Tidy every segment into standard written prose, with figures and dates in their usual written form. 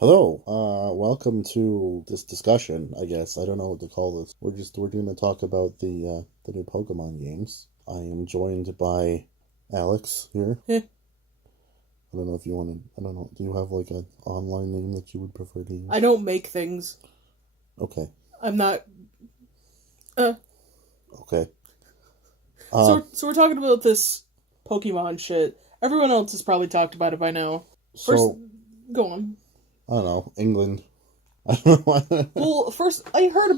Hello, welcome to this discussion, I guess. I don't know what to call this. We're going to talk about the new Pokemon games. I am joined by Alex here. Eh, I don't know if you want to, I don't know, do you have like an online name that you would prefer to I use? don't make things. Okay, I'm not. Uh, okay. so Uh, we're, so we're talking about this Pokemon shit. Everyone else has probably talked about it by now. First, so, go on. I don't know, England. I don't know why. Well, first, I heard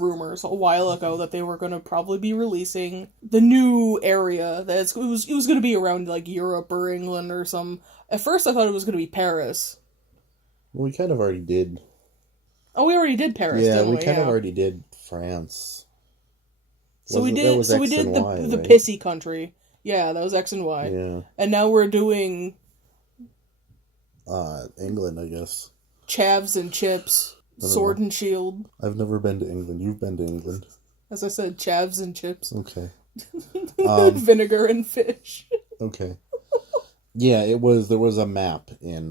rumors a while ago that they were going to probably be releasing the new area. It was going to be around like Europe or England or some. At first, I thought it was going to be Paris. Well, we kind of already did. Oh, we already did Paris, Yeah, didn't we we? kind of Yeah. already did France. So we That did. was So we X did and Y, the right? pissy country. Yeah, that was X and Y. Yeah. And now we're doing England, I guess. Chavs and Chips, I don't Sword know. and Shield. I've never been to England. You've been to England. As I said, Chavs and Chips. Okay. Um, Vinegar and fish. okay. Yeah, there was a map in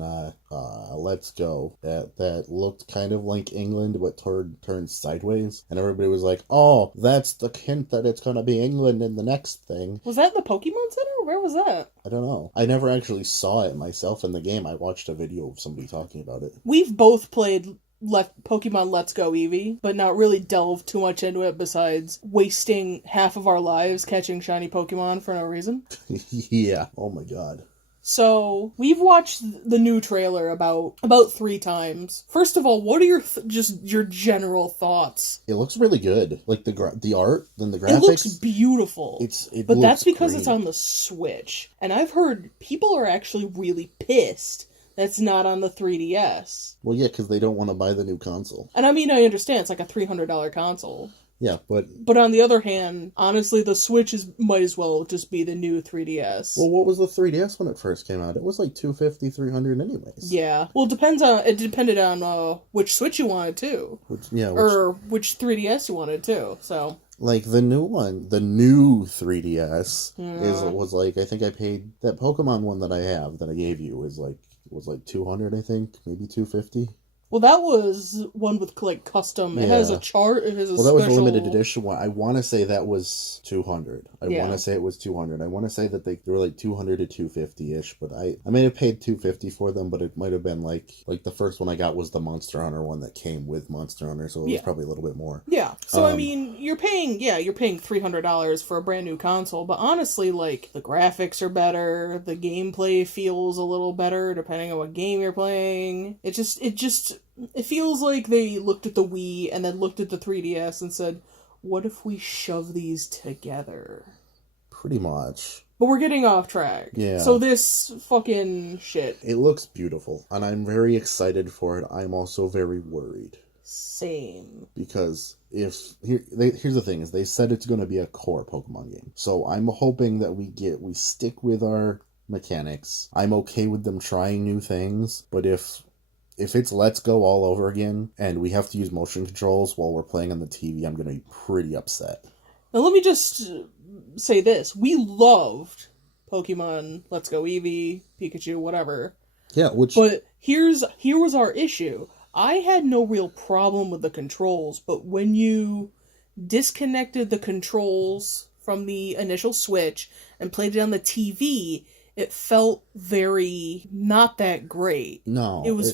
Let's Go that looked kind of like England but turned sideways, and everybody was like, "Oh, that's the hint that it's going to be England in the next thing." Was that in the Pokemon Center? Where was that? I don't know. I never actually saw it myself in the game. I watched a video of somebody talking about it. We've both played Pokemon Let's Go Eevee, but not really delved too much into it besides wasting half of our lives catching shiny Pokemon for no reason. Yeah. Oh my god. So we've watched the new trailer about 3 times. First of all, what are just your general thoughts? It looks really good. Like the art, then the It looks graphics. beautiful. It But looks that's because it's great. on the Switch. And I've heard people are actually really pissed that's not on the 3DS. Well, yeah, because they don't want to buy the new console. And I mean, I understand it's like a $300 console. Yeah, but But on the other hand, honestly, the Switch might as well just be the new 3DS. well, what was the 3DS when it first came out? It was like 250, 300 anyways. Yeah. Well, it depended on which Switch you wanted too. Or which 3DS you wanted too. So like the new one, the new 3DS yeah. was like, I think I paid that Pokemon one that I have that I gave you was like 200, I think, maybe 250. Well, that was one with like custom. It has a Yeah. chart. It has a Well, that was a special limited edition one. I want to say that was 200. I Yeah. want to say it was 200. I want to say that they were like 200 to 250 ish, but I may have paid 250 for them, but it might have been like the first one I got was the Monster Hunter one that came with Monster Hunter, so it was Yeah. probably a little bit more. Yeah. So I Um, mean, you're paying $300 for a brand new console, but honestly, like the graphics are better, the gameplay feels a little better depending on what game you're playing. It feels like they looked at the Wii and then looked at the 3DS and said, "What if we shove these together?" Pretty much. But we're getting off track. Yeah. So this fucking shit. It looks beautiful, and I'm very excited for it. I'm also very worried. Same. Because here's the thing is they said it's going to be a core Pokemon game. So I'm hoping that we stick with our mechanics. I'm okay with them trying new things, but if it's Let's Go all over again and we have to use motion controls while we're playing on the TV, I'm going to be pretty upset. Now let me just say this. We loved Pokemon Let's Go Eevee, Pikachu, whatever. Yeah, But here was our issue. I had no real problem with the controls, but when you disconnected the controls from the initial Switch and played it on the TV, it felt very not that great. no, It was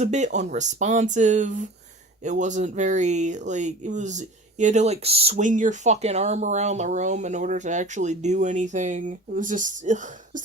a bit unresponsive. It wasn't very you had to like swing your fucking arm around the room in order to actually do anything. It was just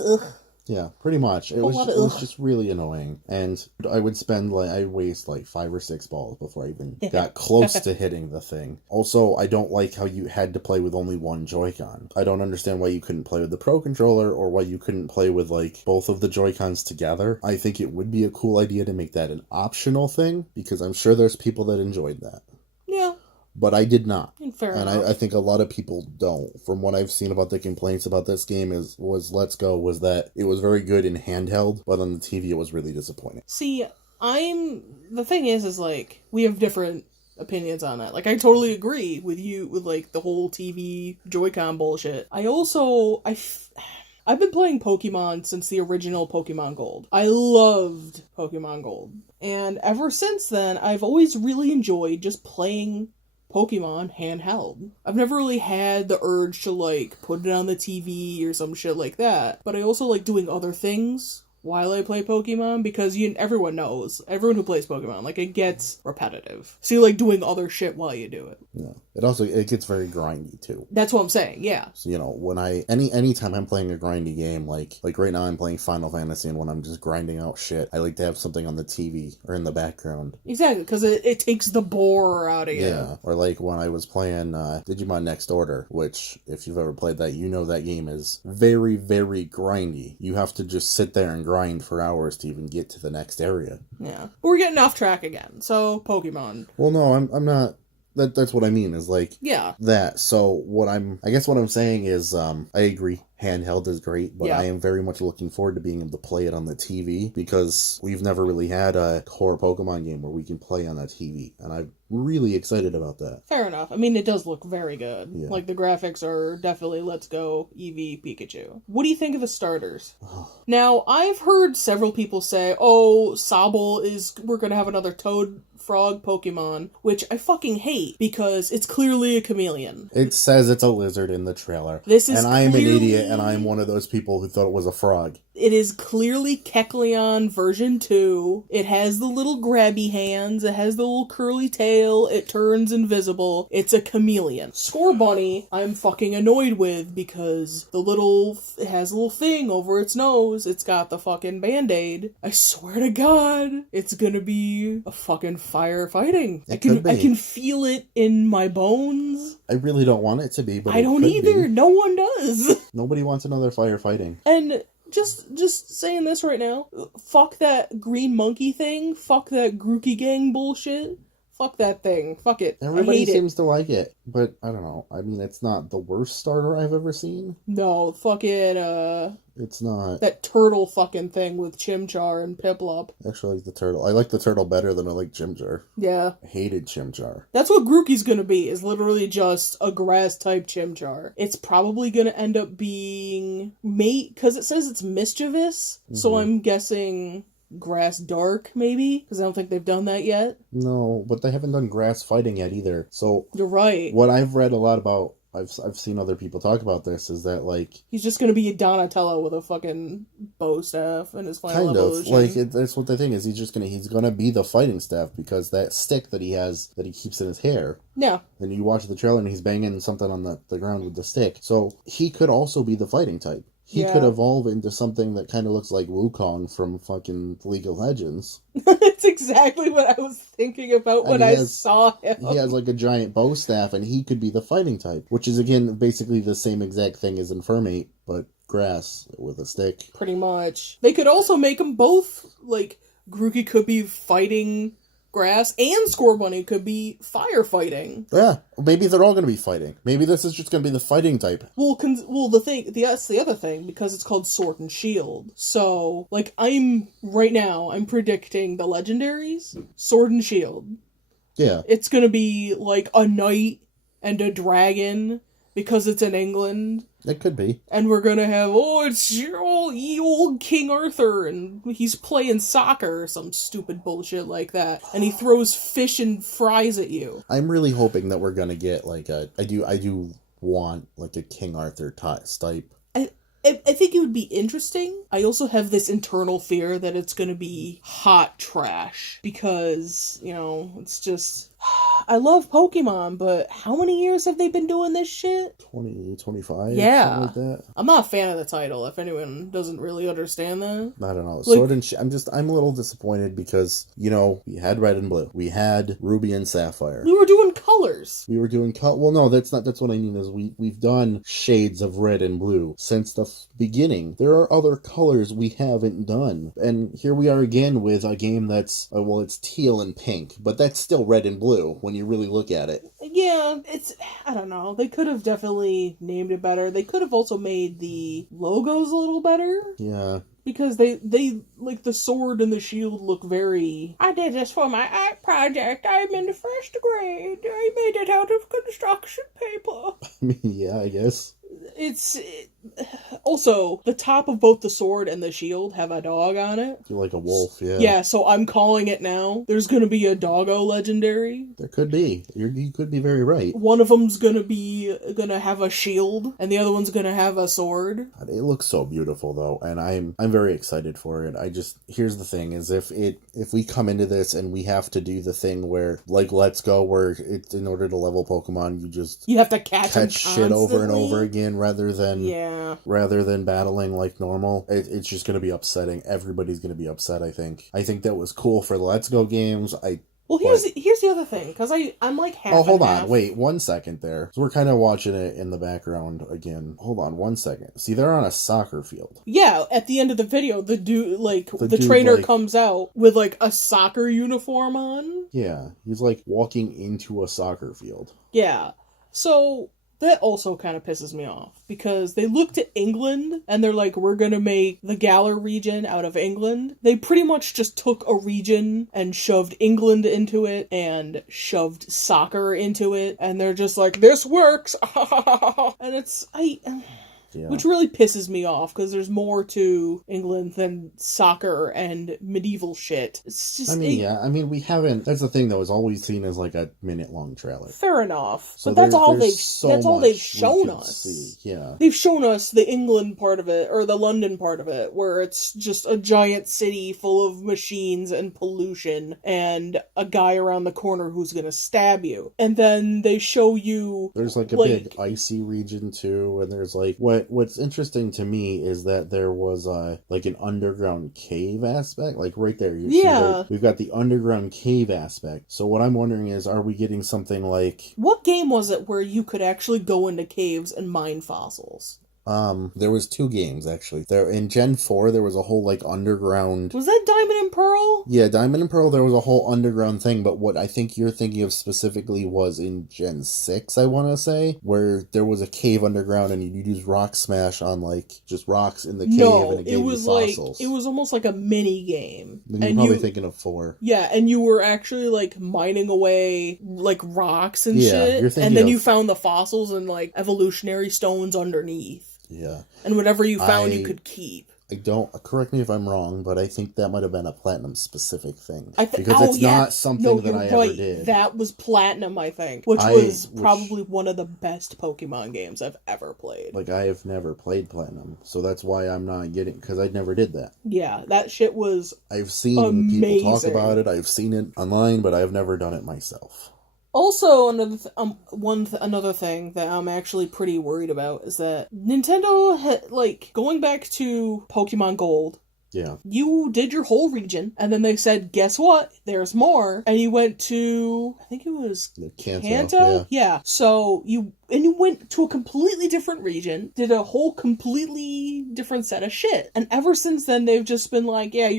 ugh. Yeah, pretty much. It was just really annoying, and I waste like 5 or 6 balls before I even got close to hitting the thing. Also, I don't like how you had to play with only one Joy-Con. I don't understand why you couldn't play with the Pro Controller, or why you couldn't play with like both of the Joy-Cons together. I think it would be a cool idea to make that an optional thing, because I'm sure there's people that enjoyed that. Yeah. But I did not. Fair and enough. I think a lot of people don't. From what I've seen about the complaints about this game was Let's Go was that it was very good in handheld, but on the TV it was really disappointing. See, the thing is like, we have different opinions on that. Like, I totally agree with you with, like, the whole TV Joy-Con bullshit. I've been playing Pokemon since the original Pokemon Gold. I loved Pokemon Gold. And ever since then, I've always really enjoyed just playing Pokemon handheld. I've never really had the urge to, like, put it on the TV or some shit like that. But I also like doing other things while I play Pokemon, because everyone knows, everyone who plays Pokemon, like, it gets repetitive. So you like doing other shit while you do it. Yeah. It gets very grindy too. That's what I'm saying, yeah. So, when anytime I'm playing a grindy game, like right now I'm playing Final Fantasy, and when I'm just grinding out shit, I like to have something on the TV or in the background. Exactly, because it takes the bore out of you. Yeah, or like when I was playing Digimon Next Order, which, if you've ever played that, that game is very, very grindy. You have to just sit there and grind for hours to even get to the next area. Yeah. But we're getting off track again, so Pokemon. Well, no, I'm not. That's what I mean, is like, yeah, that. So I guess what I'm saying is, I agree, handheld is great, but I am very much looking forward to being able to play it on the TV, because we've never really had a core Pokemon game where we can play on a TV, and I'm really excited about that. Fair enough. I mean, it does look very good. Yeah. Like, the graphics are definitely Let's Go Eevee Pikachu. What do you think of the starters? Now, I've heard several people say, oh, Sobble we're gonna have another Toad Frog Pokemon, which I fucking hate, because it's clearly a chameleon. It says it's a lizard in the trailer. And I'm an idiot, and I'm one of those people who thought it was a frog. It is clearly Kecleon version 2. It has the little grabby hands. It has the little curly tail. It turns invisible. It's a chameleon. Scorbunny, I'm fucking annoyed with, because it has a little thing over its nose. It's got the fucking Band-Aid. I swear to God, it's gonna be a fucking firefighting. I can feel it in my bones. I really don't want it to be, but I don't either. No one does. Nobody wants another firefighting. And just saying this right now, fuck that green monkey thing, fuck that Grookey Gang bullshit, fuck that thing, fuck it. Everybody seems to like it, but I don't know. I mean, it's not the worst starter I've ever seen. No, fucking, it's not. That turtle fucking thing with Chimchar and Piplup. Actually, I like the turtle. I like the turtle better than I like Chimchar. Yeah. I hated Chimchar. That's what Grookey's gonna be, is literally just a grass-type Chimchar. It's probably gonna end up being because it says it's mischievous, so I'm guessing Grass Dark, maybe? Because I don't think they've done that yet. No, but they haven't done grass fighting yet either. So you're right. What I've read a lot about, I've seen other people talk about this, is that, like, he's just gonna be a Donatello with a fucking bow staff and his final evolution. Like, that's what the thing is. He's gonna be the fighting staff, because that stick that he has, that he keeps in his hair. Yeah. And you watch the trailer and he's banging something on the ground with the stick. So he could also be the fighting type. He could evolve into something that kind of looks like Wukong from fucking League of Legends. That's exactly what I was thinking about when I saw him. He has like a giant bow staff, and he could be the fighting type, which is, again, basically the same exact thing as Infermate, but grass with a stick. Pretty much. They could also make them both, like, Grookey could be fighting grass, and Scorbunny could be firefighting. Yeah, maybe they're all going to be fighting. Maybe this is just going to be the fighting type. Well, that's the other thing, because it's called Sword and Shield. So, like, I'm predicting the legendaries, Sword and Shield. Yeah. It's going to be, like, a knight and a dragon, because it's in England. It could be. And we're gonna have, it's your old King Arthur, and he's playing soccer or some stupid bullshit like that. And he throws fish and fries at you. I'm really hoping that we're gonna get, like, I do want, like, a King Arthur type. I think it would be interesting. I also have this internal fear that it's gonna be hot trash, because, it's just... I love Pokemon, but how many years have they been doing this shit? 20, 25? Yeah. Something like that. I'm not a fan of the title, if anyone doesn't really understand that. I don't know. Sword and Shield, I'm a little disappointed, because, we had Red and Blue. We had Ruby and Sapphire. We were doing colors. Well, no, that's what I mean, is we've done shades of Red and Blue since the beginning. There are other colors we haven't done. And here we are again with a game that's, it's teal and pink, but that's still Red and Blue when you really look at it. Yeah, I don't know. They could have definitely named it better. They could have also made the logos a little better. Yeah. Because they like, the sword and the shield look very... I did this for my art project. I'm in the first grade. I made it out of construction paper. I mean, yeah, I guess. Also, the top of both the sword and the shield have a dog on it. You're like a wolf, yeah. Yeah, so I'm calling it now. There's gonna be a doggo legendary. There could be. You could be very right. One of them's gonna have a shield, and the other one's gonna have a sword. It looks so beautiful though, and I'm very excited for it. Here's the thing: is if we come into this and we have to do the thing where like Let's Go, where it's in order to level Pokemon, you have to catch shit over and over again rather than battling like normal. It's just gonna be upsetting. Everybody's gonna be upset. I think that was cool for the Let's Go games. Well, here's the other thing, because I'm like half. Oh, hold on, wait 1 second there. So we're kind of watching it in the background again. Hold on 1 second. See, they're on a soccer field. Yeah, at the end of the video, the trainer comes out with like a soccer uniform on. Yeah, he's like walking into a soccer field. Yeah, so that also kind of pisses me off, because they looked at England and they're like, we're gonna make the Galar region out of England. They pretty much just took a region and shoved England into it and shoved soccer into it, and they're just like, this works. And which really pisses me off, because there's more to England than soccer and medieval shit. It's just... we haven't... That's the thing, though, is all we've seen is like a minute-long trailer. Fair enough. So but that's all they've shown us. Yeah. They've shown us the England part of it, or the London part of it, where it's just a giant city full of machines and pollution, and a guy around the corner who's gonna stab you. And then they show you... There's like a big icy region, too, and there's like... What's interesting to me is that there was like an underground cave aspect, like right there. We've got the underground cave aspect. So what I'm wondering is, are we getting something like... What game was it where you could actually go into caves and mine fossils? There was 2 games, actually. There in Gen 4, there was a whole, like, underground... Was that Diamond and Pearl? Yeah, Diamond and Pearl, there was a whole underground thing, but what I think you're thinking of specifically was in Gen 6, I want to say, where there was a cave underground and you'd use Rock Smash on, like, just rocks in the cave and it gave you fossils. It was almost like a mini game. Then you're probably thinking of 4. Yeah, and you were actually, like, mining away, like, rocks and shit, and then you found the fossils and, like, evolutionary stones underneath. Yeah. And whatever you found, you could keep. Correct me if I'm wrong, but I think that might have been a Platinum specific thing. Because it's not something that I ever did. That was Platinum, I think. Which was probably one of the best Pokemon games I've ever played. Like, I have never played Platinum, so that's why I'm not getting... Because I never did that. Yeah, that shit was I've seen people talk about it, I've seen it online, but I've never done it myself. Also, another thing that I'm actually pretty worried about is that Nintendo going back to Pokemon Gold. Yeah. You did your whole region, and then they said, guess what? There's more. And you went to, I think it was Kanto? Yeah. So you went to a completely different region, did a whole completely different set of shit. And ever since then, they've just been like, yeah,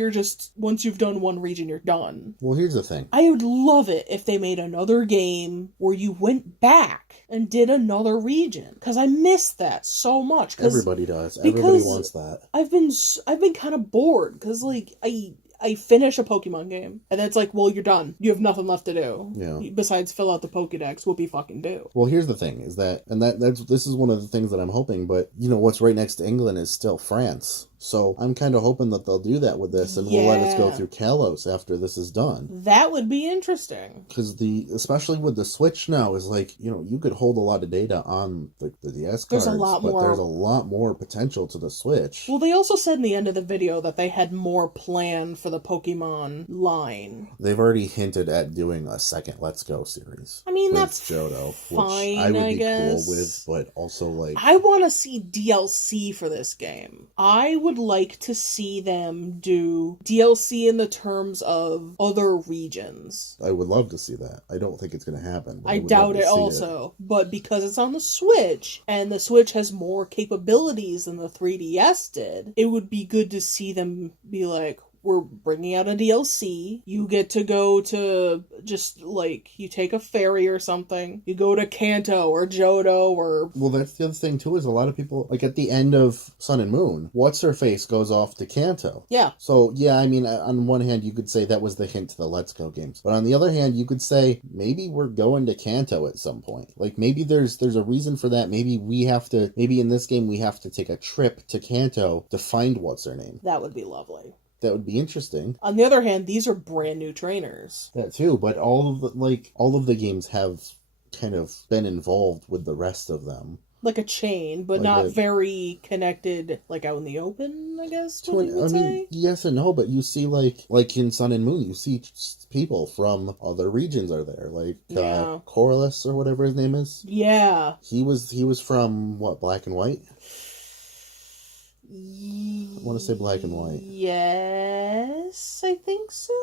once you've done one region, you're done. Well, here's the thing. I would love it if they made another game where you went back and did another region, because I miss that so much. Everybody does. Everybody wants that. I've been kind of bored, because like I finish a Pokemon game, and it's like, well, you're done. You have nothing left to do. Yeah. Besides fill out the Pokedex, whoopie fucking do. Well, here's the thing, is that, and this is one of the things that I'm hoping, but, what's right next to England is still France. So I'm kind of hoping that they'll do that with this, and we'll let us go through Kalos after this is done. That would be interesting. Because especially with the Switch now, is like, you could hold a lot of data on the DS cards. There's a lot more potential to the Switch. Well, they also said in the end of the video that they had more planned for the Pokemon line. They've already hinted at doing a second Let's Go series. I mean, that's Johto, fine, which I would be guess. cool with, but also like... I want to see DLC for this game. I would like to see them do DLC in the terms of other regions. I would love to see that. I don't think it's going to happen. I doubt it also. But because it's on the Switch, and the Switch has more capabilities than the 3DS did, it would be good to see them be like, we're bringing out a DLC. You get to go to just, like, you take a ferry or something. You go to Kanto or Johto or... Well, that's the other thing, too, is a lot of people, like, at the end of Sun and Moon, What's-Her-Face goes off to Kanto. Yeah. So, yeah, I mean, on one hand, you could say that was the hint to the Let's Go games. But on the other hand, you could say, maybe we're going to Kanto at some point. Like, maybe there's a reason for that. Maybe in this game, we have to take a trip to Kanto to find What's-Her-Name. That would be lovely. That would be interesting. On the other hand, these are brand new trainers. That too, but all of the games have kind of been involved with the rest of them. Like a chain, but not very connected, like out in the open, I guess. I mean, yes and no, but you see, like in Sun and Moon, you see people from other regions are there, like Corliss or whatever his name is. Yeah, he was from what, Black and White? I want to say Black and White. Yes, I think so.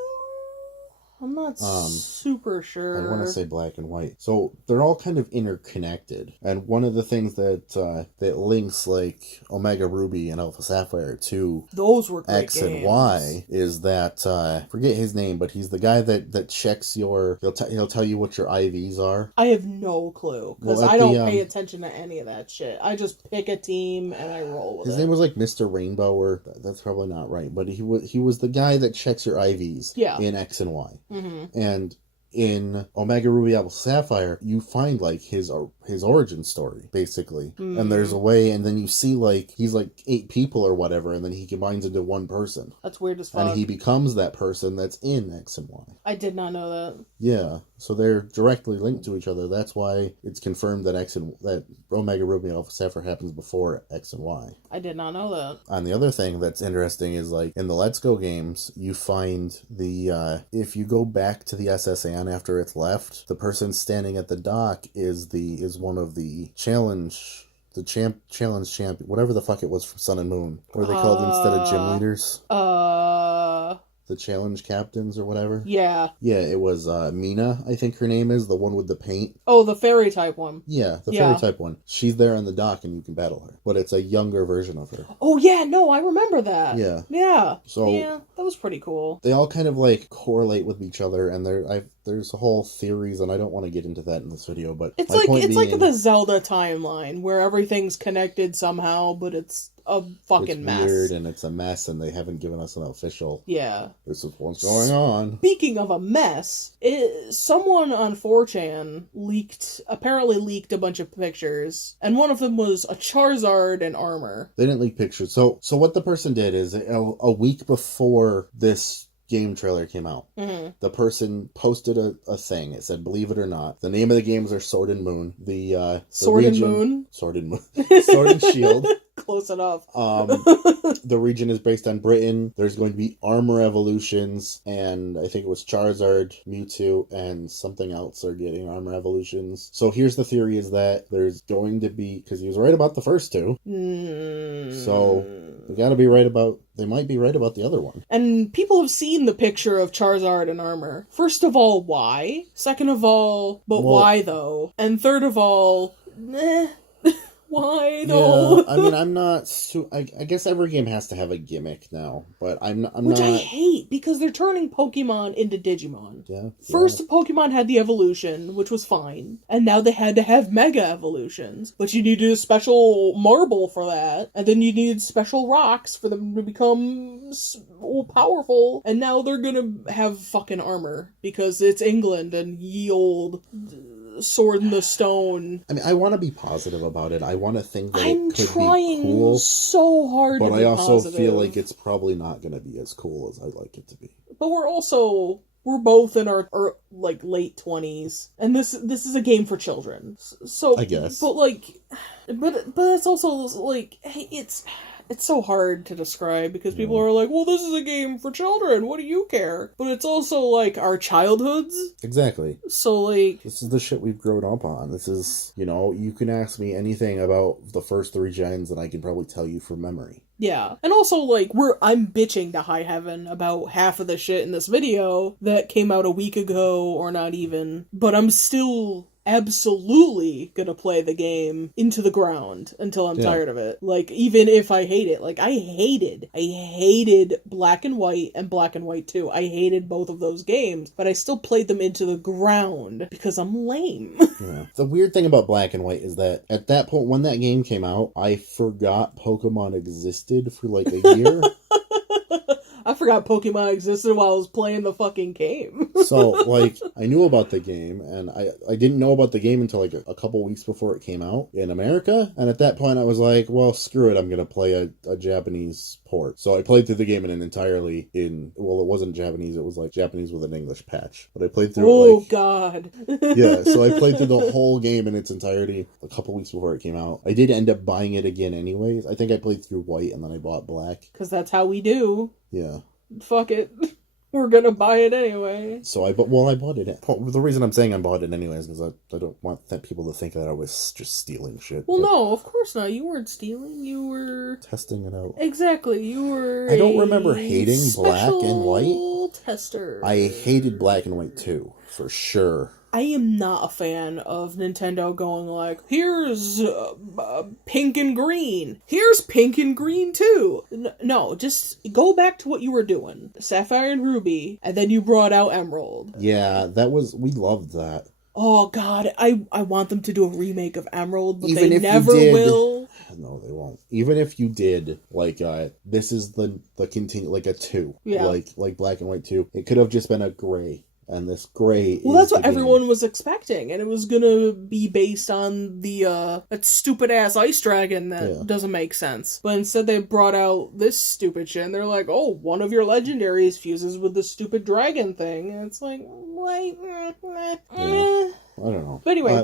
I'm not super sure. I want to say Black and White. So they're all kind of interconnected. And one of the things that links like Omega Ruby and Alpha Sapphire to those were great X games. And Y is that forget his name, but he's the guy that checks your. He'll tell you what your IVs are. I have no clue because I don't pay attention to any of that shit. I just pick a team and I roll with it. His name was like Mr. Rainbow, or that's probably not right, but he was the guy that checks your IVs in X and Y. Mm-hmm. And in Omega Ruby Alpha Sapphire, you find like his origin story, basically. Mm. And there's a way, and then you see like he's like 8 people or whatever, and then he combines into one person. That's weird as fuck. And he becomes that person that's in X and Y. I did not know that. Yeah, so they're directly linked to each other. That's why it's confirmed that Omega Ruby Alpha Sapphire happens before X and Y. I did not know that. And the other thing that's interesting is like in the Let's Go games, you find the if you go back to the SSN after it's left, the person standing at the dock is one of the challenge champion, whatever the fuck it was from Sun and Moon. What are they called instead of gym leaders? The challenge captains or whatever? Yeah. Yeah, it was Mina, I think her name is, the one with the paint. Oh, the fairy type one. Yeah, the fairy type one. She's there on the dock and you can battle her. But it's a younger version of her. Oh, yeah, no, I remember that. Yeah. Yeah. So, yeah, that was pretty cool. They all kind of like correlate with each other, and there's a whole theories, and I don't want to get into that in this video, but it's like the Zelda timeline where everything's connected somehow, but it's a fucking mess. It's weird, and it's a mess, and they haven't given us an official. Yeah. This is what's going on. Speaking of a mess, someone on 4chan apparently leaked a bunch of pictures, and one of them was a Charizard in armor. They didn't leak pictures. So what the person did is a week before this game trailer came out, the person posted a thing. It said, "Believe it or not, the name of the games are Sword and Moon." Sword and Moon? Sword and Moon. Sword and Shield. Close enough. The region is based on Britain. There's going to be armor evolutions, and I think it was Charizard, Mewtwo, and something else are getting armor evolutions. So here's the theory, is that there's going to be, because he was right about the first two, so they might be right about the other one. And people have seen the picture of Charizard in armor. First of all, why? Second of all, why though? And third of all, why though? Yeah, I mean, I'm not. I guess every game has to have a gimmick now, but I'm not. Which I hate, because they're turning Pokemon into Digimon. Yeah. First, Pokemon had the evolution, which was fine, and now they had to have Mega evolutions. But you needed a special marble for that, and then you needed special rocks for them to become powerful. And now they're gonna have fucking armor because it's England and ye old Sword in the Stone. I mean, I want to be positive about it. I want to think that I'm it could trying be cool, so hard but to I be also positive. feel like it's probably not going to be as cool as I'd like it to be. But we're both in our like late 20s, and this is a game for children. So I guess, but it's also like, hey, it's so hard to describe because people are like, well, this is a game for children, what do you care? But it's also like our childhoods. Exactly. So like, this is the shit we've grown up on. This is, you can ask me anything about the first 3 gens and I can probably tell you from memory. Yeah. And also, like, I'm bitching to high heaven about half of the shit in this video that came out a week ago, or not even. But I'm still absolutely gonna play the game into the ground until I'm tired of it. Like, even if I hate it. Like, I hated Black and White and Black and White 2. I hated both of those games, but I still played them into the ground because I'm lame. Yeah. The weird thing about Black and White is that at that point, when that game came out, I forgot Pokemon existed for like a year. I forgot Pokemon existed while I was playing the fucking game. So, like, I knew about the game, and I didn't know about the game until, like, a couple weeks before it came out in America. And at that point, I was like, well, screw it, I'm gonna play a Japanese port. So I played through the game it wasn't Japanese, it was, like, Japanese with an English patch. But I played through it, like... Oh, God. Yeah, so I played through the whole game in its entirety a couple weeks before it came out. I did end up buying it again anyways. I think I played through White, and then I bought Black. Because that's how we do. Yeah. Fuck it. We're gonna buy it anyway. So I bought it. The reason I'm saying I bought it anyway is because I don't want people to think that I was just stealing shit. Well, no, of course not. You weren't stealing. You were... testing it out. Exactly. You were I don't remember hating Black and White. Tester. I hated Black and White too, for sure. I am not a fan of Nintendo going like, here's pink and green. Here's pink and green too. No, just go back to what you were doing. Sapphire and Ruby, and then you brought out Emerald. Yeah, we loved that. Oh god, I want them to do a remake of Emerald, but Even they if never will. No, they won't. Even if you did, like, this is the continue, like a 2. Yeah. Like Black and White 2. It could have just been a gray. And this gray Well, that's what everyone was expecting, and it was gonna be based on the, that stupid-ass ice dragon that doesn't make sense. But instead they brought out this stupid shit, and they're like, oh, one of your legendaries fuses with the stupid dragon thing. And it's like, like, I don't know. But anyway,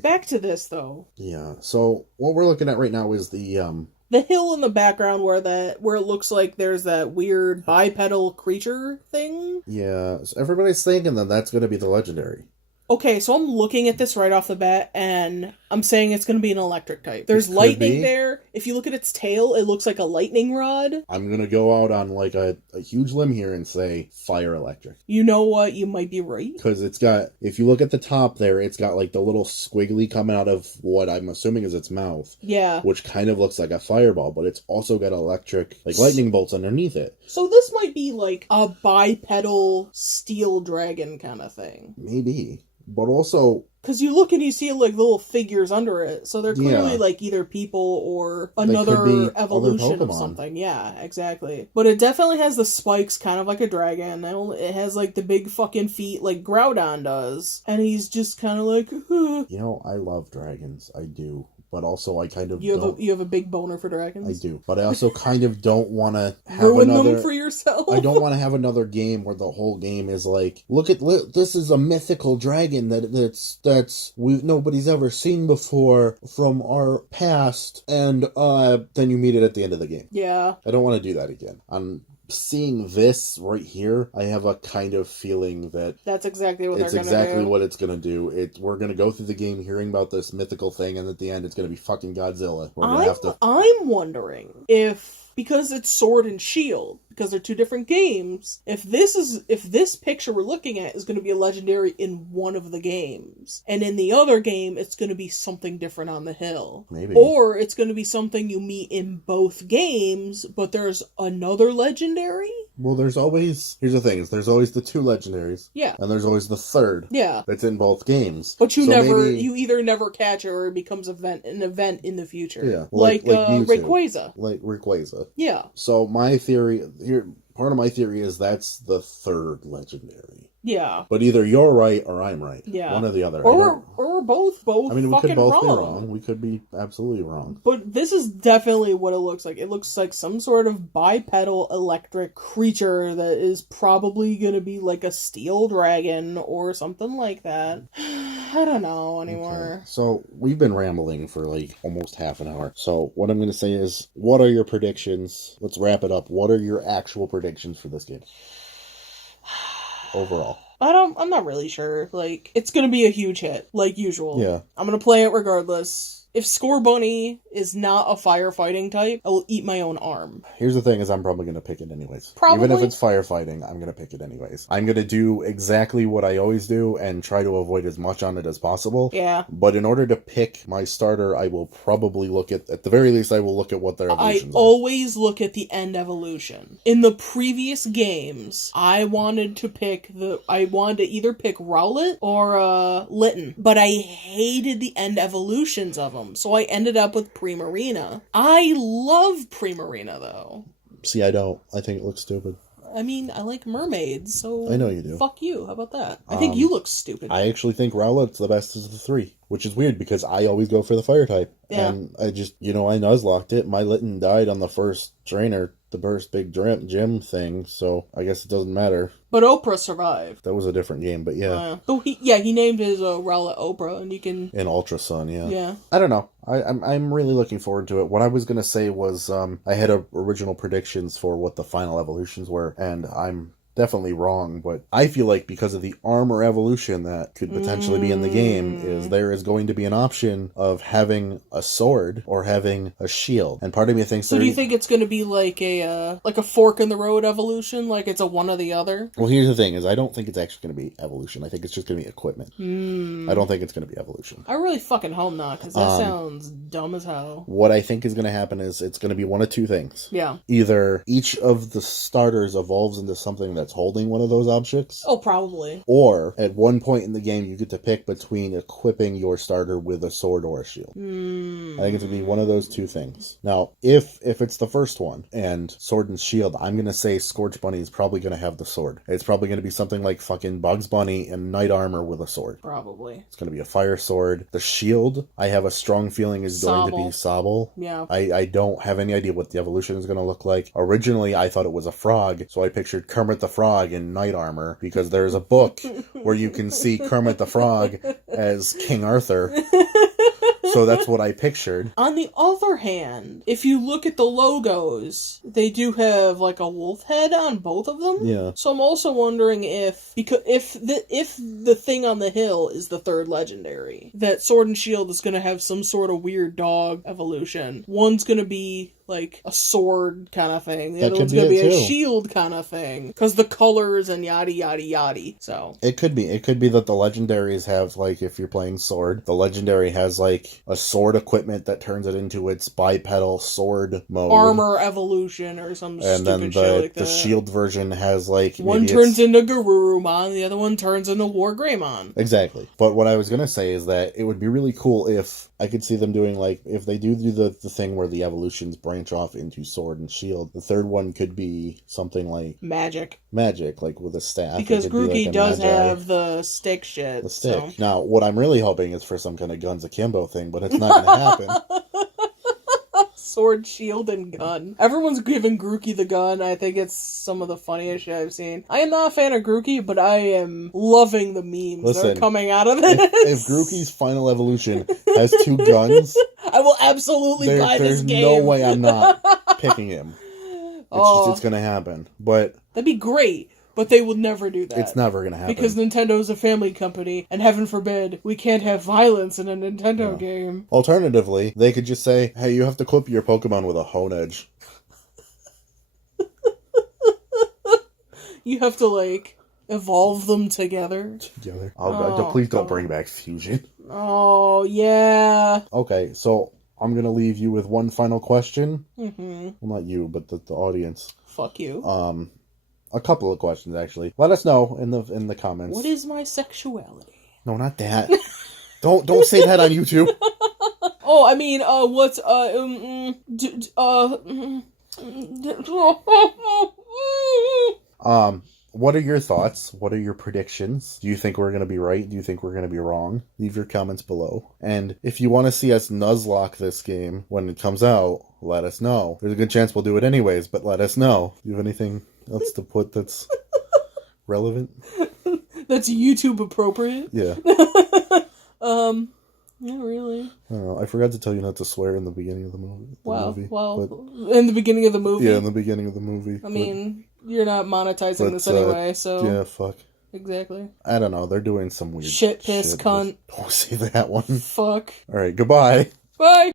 back to this, though. Yeah, so what we're looking at right now is the hill in the background where it looks like there's that weird bipedal creature thing. Yeah, so everybody's thinking that that's going to be the legendary. Okay, so I'm looking at this right off the bat, and I'm saying it's going to be an electric type. There's lightning there. If you look at its tail, it looks like a lightning rod. I'm going to go out on like a huge limb here and say fire electric. You know what? You might be right. Because if you look at the top there, it's got like the little squiggly coming out of what I'm assuming is its mouth. Yeah. Which kind of looks like a fireball, but it's also got electric, like lightning bolts underneath it. So this might be like a bipedal steel dragon kind of thing. Maybe. But also... Because you look and you see like little figures under it. So they're clearly like either people or another evolution of something. Yeah, exactly. But it definitely has the spikes kind of like a dragon. It has like the big fucking feet like Groudon does. And he's just kind of like... You know, I love dragons. I do. But also, I kind of you have a big boner for dragons? I do. But I also kind of don't want to have ruin them for yourself? I don't want to have another game where the whole game is like, look, this is a mythical dragon that's nobody's ever seen before from our past, and then you meet it at the end of the game. Yeah. I don't want to do that again. Seeing this right here, I have a kind of feeling that that's exactly what it's exactly what it's gonna do. We're gonna go through the game hearing about this mythical thing, and at the end, it's gonna be fucking Godzilla. I'm wondering if, because it's Sword and Shield, because they're two different games, if this picture we're looking at is going to be a legendary in one of the games, and in the other game it's going to be something different on the hill. Maybe. Or it's going to be something you meet in both games, but there's another legendary? Well, here's the thing, is there's always the two legendaries. Yeah. And there's always the third. Yeah. That's in both games. But you either never catch it or it becomes an event in the future. Yeah. Like Rayquaza. Like Rayquaza. Yeah. So part of my theory is that's the third legendary. Yeah. But either you're right or I'm right. Yeah. One or the other. Or we're both I mean, we could both wrong. be wrong. We could be absolutely wrong. But this is definitely what it looks like. It looks like some sort of bipedal electric creature that is probably going to be like a steel dragon or something like that. I don't know anymore. Okay. So we've been rambling for like almost half an hour. So what I'm going to say is, what are your predictions? Let's wrap it up. What are your actual predictions for this game? Overall. I'm not really sure. Like, it's gonna be a huge hit, like usual. Yeah. I'm gonna play it regardless. if Scorbunny is not a firefighting type, I will eat my own arm. Here's the thing is I'm probably going to pick it anyways. Probably. Even if it's firefighting, I'm going to pick it anyways. I'm going to do exactly what I always do and try to avoid as much on it as possible. Yeah. But in order to pick my starter, I will probably look at the very least, I will look at what their evolutions are. I always look at the end evolution. In the previous games, I wanted to either pick Rowlet or Litten, but I hated the end evolutions of them, so I ended up with Primarina. I love Primarina, though. See, I don't. I think it looks stupid. I mean, I like mermaids, so... I know you do. Fuck you. How about that? I think you look stupid. I actually think Rowlet's the best of the three, which is weird because I always go for the fire type. Yeah. And I just, I Nuzlocked it. My Litten died on the first trainer, the first big gym thing, so I guess it doesn't matter. But Oprah survived. That was a different game, but yeah. So he named his Rowlet Oprah, and you can... In Ultra Sun, yeah. Yeah. I don't know. I'm really looking forward to it. What I was going to say was I had original predictions for what the final evolutions were, and I'm definitely wrong, but I feel like because of the armor evolution that could potentially be in the game, is there is going to be an option of having a sword or having a shield. And part of me thinks... So do you think it's going to be like a fork in the road evolution? Like it's a one or the other? Well, here's the thing, is I don't think it's actually going to be evolution. I think it's just going to be equipment. I don't think it's going to be evolution. I really fucking hope not, because that sounds dumb as hell. What I think is going to happen is it's going to be one of two things. Yeah. Either each of the starters evolves into something that's holding one of those objects. Oh, probably. Or, at one point in the game, you get to pick between equipping your starter with a sword or a shield. I think it's going to be one of those two things. Now, if it's the first one, and sword and shield, I'm going to say Scorch Bunny is probably going to have the sword. It's probably going to be something like fucking Bugs Bunny and Knight Armor with a sword. Probably. It's going to be a fire sword. The shield, I have a strong feeling is going to be Sobble. Yeah. I don't have any idea what the evolution is going to look like. Originally, I thought it was a frog, so I pictured Kermit the Frog in Knight Armor, because there's a book where you can see Kermit the Frog as King Arthur. So that's what I pictured. On the other hand, if you look at the logos, they do have like a wolf head on both of them. Yeah. So I'm also wondering if the thing on the hill is the third legendary, that Sword and Shield is going to have some sort of weird dog evolution. One's going to be like a sword kind of thing. The other one's going to be a shield kind of thing. Because the colors and yada yada yada. So it could be that the legendaries have, like, if you're playing sword, the legendary has like a sword equipment that turns it into its bipedal sword mode. Armor evolution or some stupid shit like that. The shield version has like one turns into Garurumon, the other one turns into Wargreymon. Exactly. But what I was gonna say is that it would be really cool if I could see them doing, like, if they do the thing where the evolutions branch off into sword and shield, the third one could be something like magic, like with a staff. Because Grookey does have the stick shit. The stick. So. Now, what I'm really hoping is for some kind of Guns Akimbo thing, but it's not going to happen. Sword, shield, and gun. Everyone's giving Grookey the gun. I think it's some of the funniest shit I've seen. I am not a fan of Grookey, but I am loving the memes that are coming out of it. If Grookey's final evolution has two guns, I will absolutely buy this game. There's no way I'm not picking him. It's going to happen. But that'd be great. But they will never do that. It's never going to happen. Because Nintendo is a family company, and heaven forbid, we can't have violence in a Nintendo game. Alternatively, they could just say, hey, you have to clip your Pokemon with a Honedge. You have to, like, evolve them together. Please don't bring back Fusion. Oh, yeah. Okay, so I'm going to leave you with one final question. Mm-hmm. Well, not you, but the audience. Fuck you. A couple of questions, actually. Let us know in the comments. What is my sexuality? No, not that. Don't say that on YouTube. Oh, I mean, what's what are your thoughts? What are your predictions? Do you think we're going to be right? Do you think we're going to be wrong? Leave your comments below. And if you want to see us Nuzlocke this game when it comes out, let us know. There's a good chance we'll do it anyways, but let us know. Do you have anything else to put that's relevant? That's YouTube appropriate? Yeah. Not really. I forgot to tell you not to swear in the beginning of the movie. In the beginning of the movie? Yeah, in the beginning of the movie. I mean, you're not monetizing this anyway, so... Yeah, fuck. Exactly. I don't know, they're doing some weird shit, piss, cunt. Don't say that one. Fuck. Alright, goodbye. Bye!